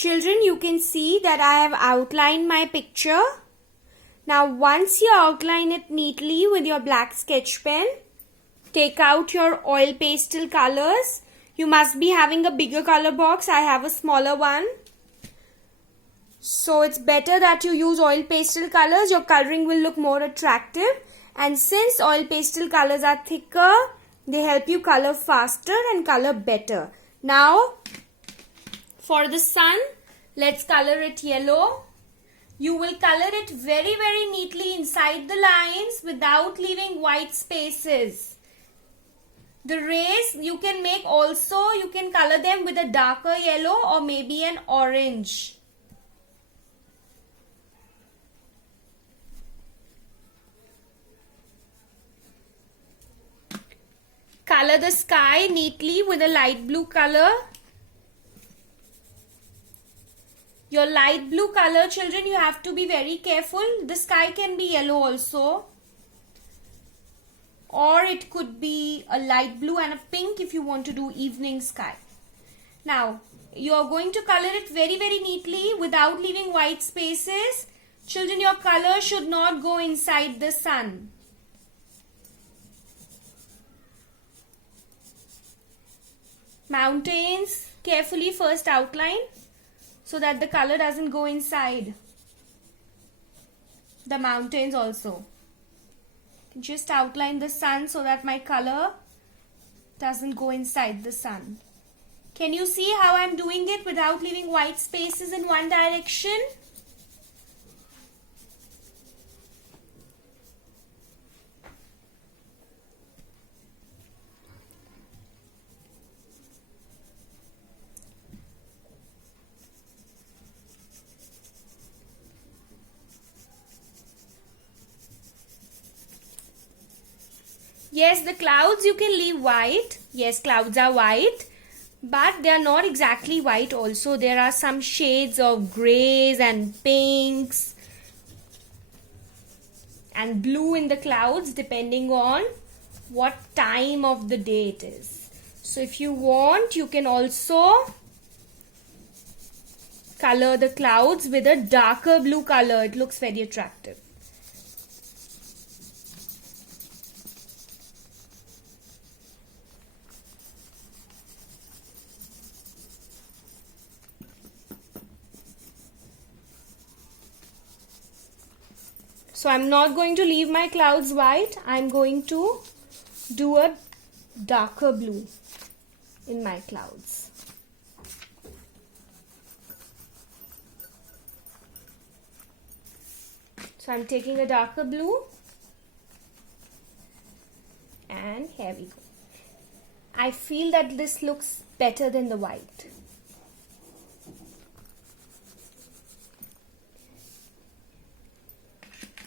Children, you can see that I have outlined my picture. Now once you outline it neatly with your black sketch pen, take out your oil pastel colors. You must be having a bigger color box. I have a smaller one. So it's better that you use oil pastel colors. Your coloring will look more attractive. And since oil pastel colors are thicker, they help you color faster and color better. Now, for the sun, let's color it yellow. You will color it very, very neatly inside the lines without leaving white spaces. The rays you can make also, you can color them with a darker yellow or maybe an orange. Color the sky neatly with a light blue color. Your light blue color, children, you have to be very careful. The sky can be yellow also. Or it could be a light blue and a pink if you want to do evening sky. Now, you are going to color it very, very neatly without leaving white spaces. Children, your color should not go inside the sun. Mountains, carefully first outline so that the color doesn't go inside the mountains also. Just outline the sun so that my color doesn't go inside the sun. Can you see how I'm doing it without leaving white spaces in one direction? Yes, the clouds you can leave white. Yes, clouds are white. But they are not exactly white also. There are some shades of grays and pinks and blue in the clouds depending on what time of the day it is. So if you want, you can also color the clouds with a darker blue color. It looks very attractive. So I'm not going to leave my clouds white. I'm going to do a darker blue in my clouds. So I'm taking a darker blue and here we go. I feel that this looks better than the white.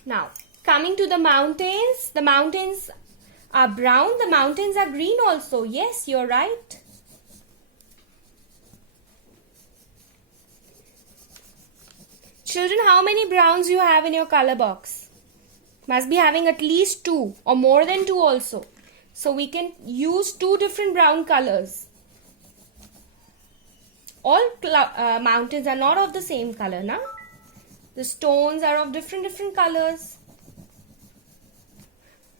Now, coming to the mountains are brown, the mountains are green also. Yes, you're right. Children, how many browns you have in your color box? Must be having at least 2 or more than 2 also. So we can use 2 different brown colors. All mountains are not of the same color, na? The stones are of different colors.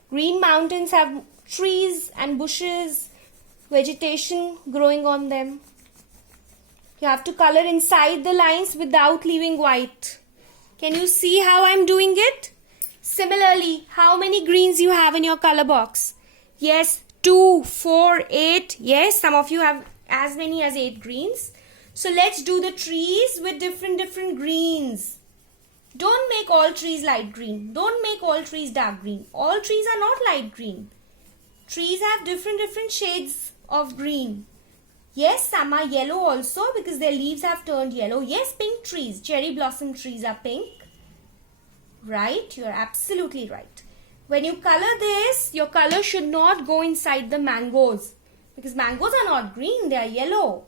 Green mountains have trees and bushes, vegetation growing on them. You have to color inside the lines without leaving white. Can you see how I'm doing it? Similarly, how many greens you have in your color box? Yes, 2, 4, 8. Yes, some of you have as many as 8 greens. So let's do the trees with different greens. Don't make all trees light green. Don't make all trees dark green. All trees are not light green. Trees have different shades of green. Yes, some are yellow also because their leaves have turned yellow. Yes, pink trees, cherry blossom trees are pink. Right, you're absolutely right. When you color this, your color should not go inside the mangoes because mangoes are not green, they are yellow.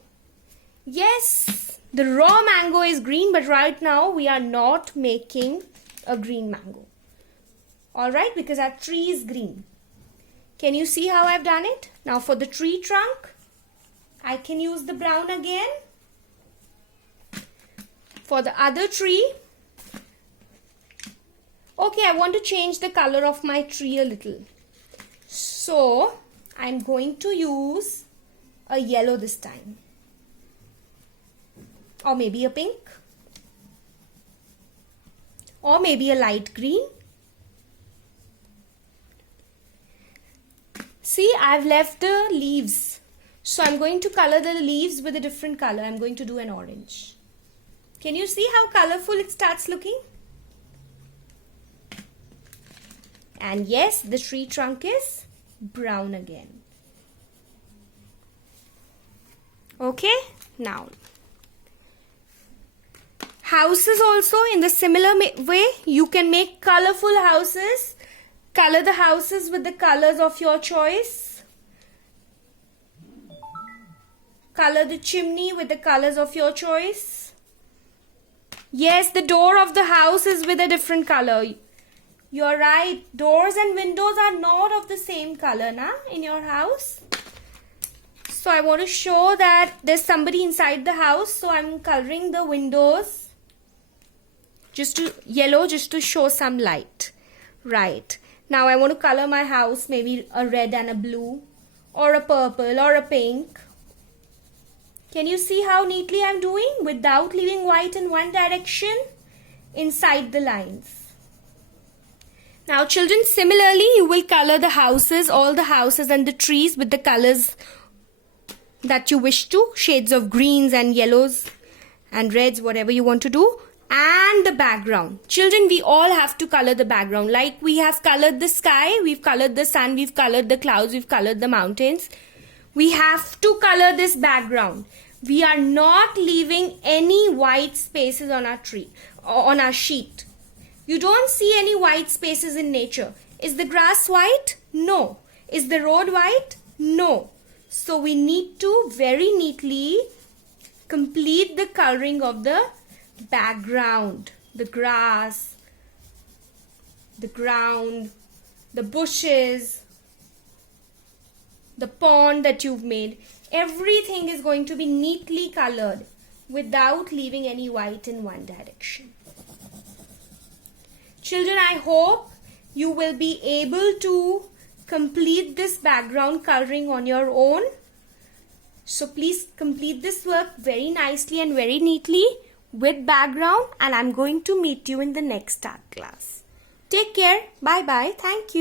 Yes, the raw mango is green, but right now we are not making a green mango. Alright, because our tree is green. Can you see how I've done it? Now for the tree trunk, I can use the brown again. For the other tree, okay, I want to change the color of my tree a little. So, I'm going to use a yellow this time. Or maybe a pink. Or maybe a light green. See, I've left the leaves. So I'm going to color the leaves with a different color. I'm going to do an orange. Can you see how colorful it starts looking? And yes, the tree trunk is brown again. Okay, now houses also in the similar way, you can make colorful houses. Color the houses with the colors of your choice. Color the chimney with the colors of your choice. Yes, the door of the house is with a different color. You're right. Doors and windows are not of the same color, na, in your house. So I want to show that there's somebody inside the house. So I'm coloring the windows yellow just to show some light. Right. Now I want to color my house maybe a red and a blue or a purple or a pink. Can you see how neatly I'm doing without leaving white in one direction inside the lines? Now children, similarly you will color the houses, all the houses and the trees with the colors that you wish to. Shades of greens and yellows and reds, whatever you want to do. And the background. Children, we all have to color the background. Like we have colored the sky, we've colored the sun, we've colored the clouds, we've colored the mountains. We have to color this background. We are not leaving any white spaces on our tree, on our sheet. You don't see any white spaces in nature. Is the grass white? No. Is the road white? No. So we need to very neatly complete the coloring of the background, the grass, the ground, the bushes, the pond that you've made. Everything is going to be neatly colored without leaving any white in one direction. Children, I hope you will be able to complete this background coloring on your own. So please complete this work very nicely and very neatly with background, and I'm going to meet you in the next art class. Take care. Bye bye. Thank you.